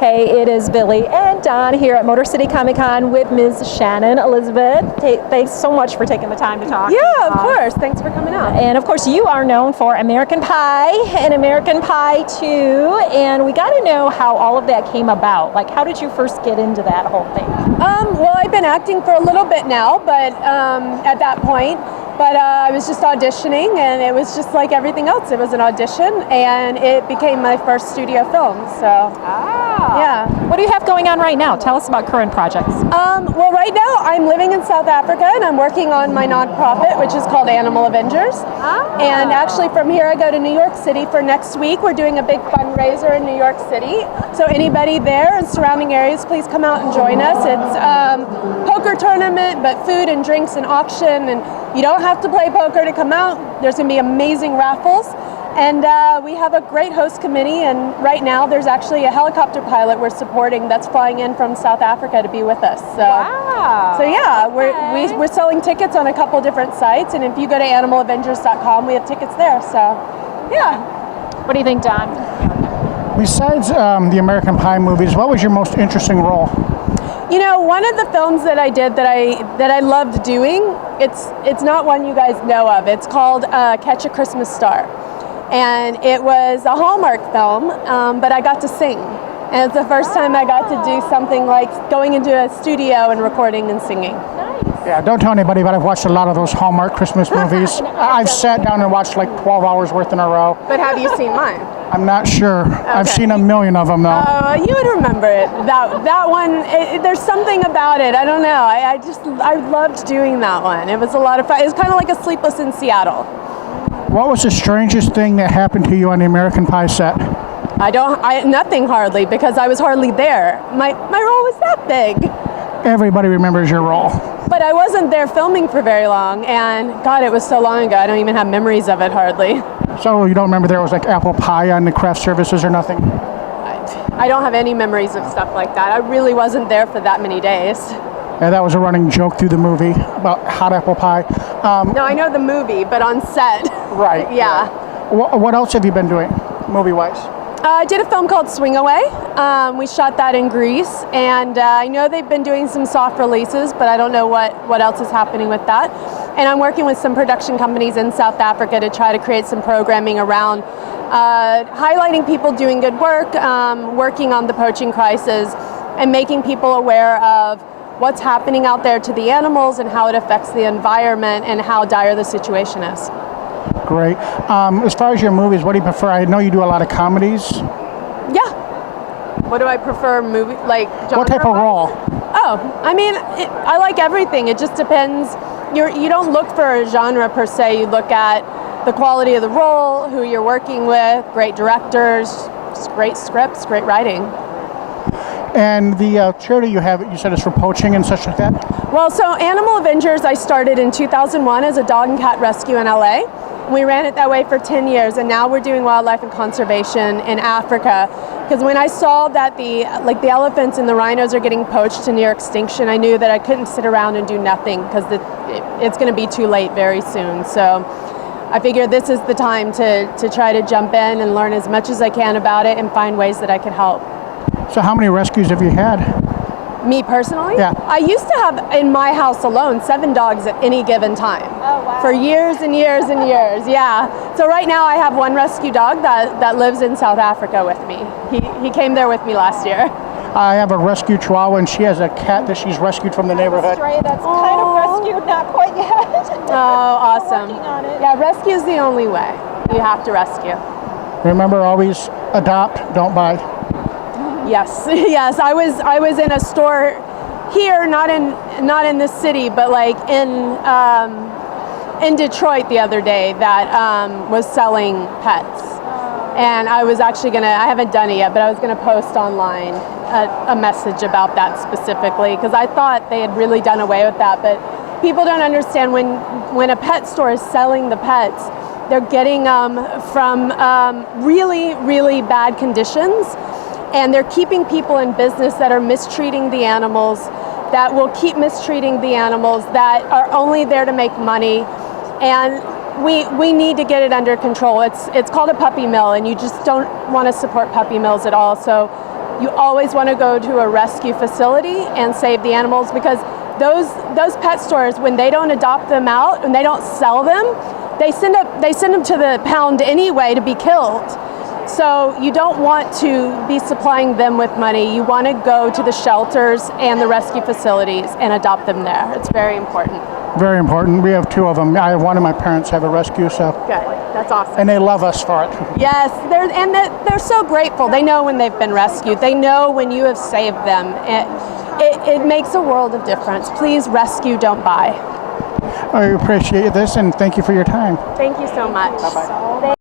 Hey, it is Billy and Don here at Motor City Comic Con with Ms. Shannon Elizabeth. Thanks so much for taking the time to talk. Yeah, of course. Thanks for coming out. And of course, you are known for American Pie and American Pie 2, and we got to know how all of that came about. Like, how did you first get into that whole thing? Well, I've been acting for a little bit now, but at that point. But I was just auditioning, and it was just like everything else. It was an audition, and it became my first studio film. So, yeah. What do you have going on right now? Tell us about current projects. Well, right now I'm living in South Africa, and I'm working on my nonprofit, which is called Animal Avengers. And actually, from here I go to New York City for next week. We're doing a big fundraiser in New York City. So anybody there and surrounding areas, please come out and join us. It's poker tournament, but food and drinks and auction, and you don't have to play poker to come out. There's going to be amazing raffles. And we have a great host committee, and right now there's actually a helicopter pilot we're supporting that's flying in from South Africa to be with us. So, wow. So yeah, we're selling tickets on a couple different sites, and if you go to animalavengers.com, we have tickets there. So, yeah. What do you think, Don? Besides the American Pie movies, what was your most interesting role? You know, one of the films that I did that I loved doing, it's not one you guys know of. It's called Catch a Christmas Star. And it was a Hallmark film, but I got to sing. And it's the first time I got to do something like going into a studio and recording and singing. Nice. Yeah, don't tell anybody, but I've watched a lot of those Hallmark Christmas movies. I've sat down and watched like 12 hours worth in a row. But have you seen mine? I'm not sure. Okay. I've seen a million of them though. You would remember it. That one, there's something about it. I don't know. I loved doing that one. It was a lot of fun. It was kind of like a Sleepless in Seattle. What was the strangest thing that happened to you on the American Pie set? Nothing hardly, because I was hardly there. My role was that big. Everybody remembers your role. But I wasn't there filming for very long, and God, it was so long ago, I don't even have memories of it hardly. So you don't remember there was like apple pie on the craft services or nothing? I don't have any memories of stuff like that. I really wasn't there for that many days. Yeah, that was a running joke through the movie about hot apple pie. No, I know the movie, but on set. Right. Yeah. What else have you been doing, movie-wise? I did a film called Swing Away. We shot that in Greece, and I know they've been doing some soft releases, but I don't know what else is happening with that. And I'm working with some production companies in South Africa to try to create some programming around highlighting people doing good work, working on the poaching crisis, and making people aware of what's happening out there to the animals and how it affects the environment and how dire the situation is. Great. As far as your movies, what do you prefer? I know you do a lot of comedies. Yeah. What do I prefer, movie, like genre? What type of role? Oh, I mean, I like everything. It just depends. You don't look for a genre per se. You look at the quality of the role, who you're working with, great directors, great scripts, great writing. And the charity you have, you said it's for poaching and such like that? Well, so Animal Avengers I started in 2001 as a dog and cat rescue in LA. We ran it that way for 10 years, and now we're doing wildlife and conservation in Africa. Because when I saw that the elephants and the rhinos are getting poached to near extinction, I knew that I couldn't sit around and do nothing, because it's going to be too late very soon. So I figured this is the time to try to jump in and learn as much as I can about it and find ways that I could help. So how many rescues have you had? Me personally? Yeah. I used to have, in my house alone, 7 dogs at any given time. Oh, wow. For years and years and years, yeah. So right now I have one rescue dog that lives in South Africa with me. He came there with me last year. I have a rescue chihuahua, and she has a cat that she's rescued from the neighborhood. Stray that's kind of rescued, not quite yet. Oh, awesome. Working on it. Yeah, rescue is the only way. You have to rescue. Remember, always adopt, don't buy. Yes, yes. I was in a store here, not in this city, but like in Detroit the other day that was selling pets, and I was actually I haven't done it yet, but I was gonna post online a message about that specifically, because I thought they had really done away with that, but people don't understand when a pet store is selling the pets, they're getting from really, really bad conditions. And they're keeping people in business that are mistreating the animals, that will keep mistreating the animals, that are only there to make money. And we need to get it under control. It's called a puppy mill, and you just don't want to support puppy mills at all. So you always want to go to a rescue facility and save the animals, because those pet stores, when they don't adopt them out and they don't sell them, they send them to the pound anyway to be killed. So you don't want to be supplying them with money. You want to go to the shelters and the rescue facilities and adopt them there. It's very important. Very important. We have 2 of them. I have one of my parents have a rescue, so. Good. That's awesome. And they love us for it. Yes, they're so grateful. They know when they've been rescued. They know when you have saved them. It makes a world of difference. Please rescue, don't buy. I appreciate this, and thank you for your time. Thank you so much. Bye-bye.